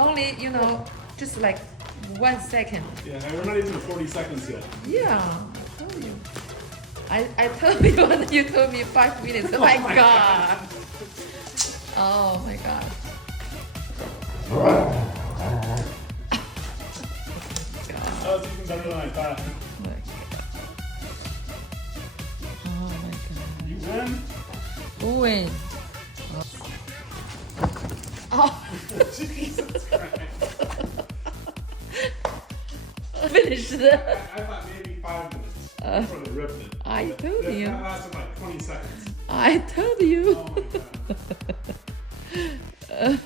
only, just like 1 second. Yeah, we're not even at 40 seconds yet. Yeah, I told you. I told you and you told me 5 minutes. Oh my god. Oh my god. That was even better than I thought. Oh my god. You win? Who win? Oh. Jesus Christ. Finished. I thought maybe 5 minutes before they ripped it. I told you. That lasted like 20 seconds. I told you. Oh my god.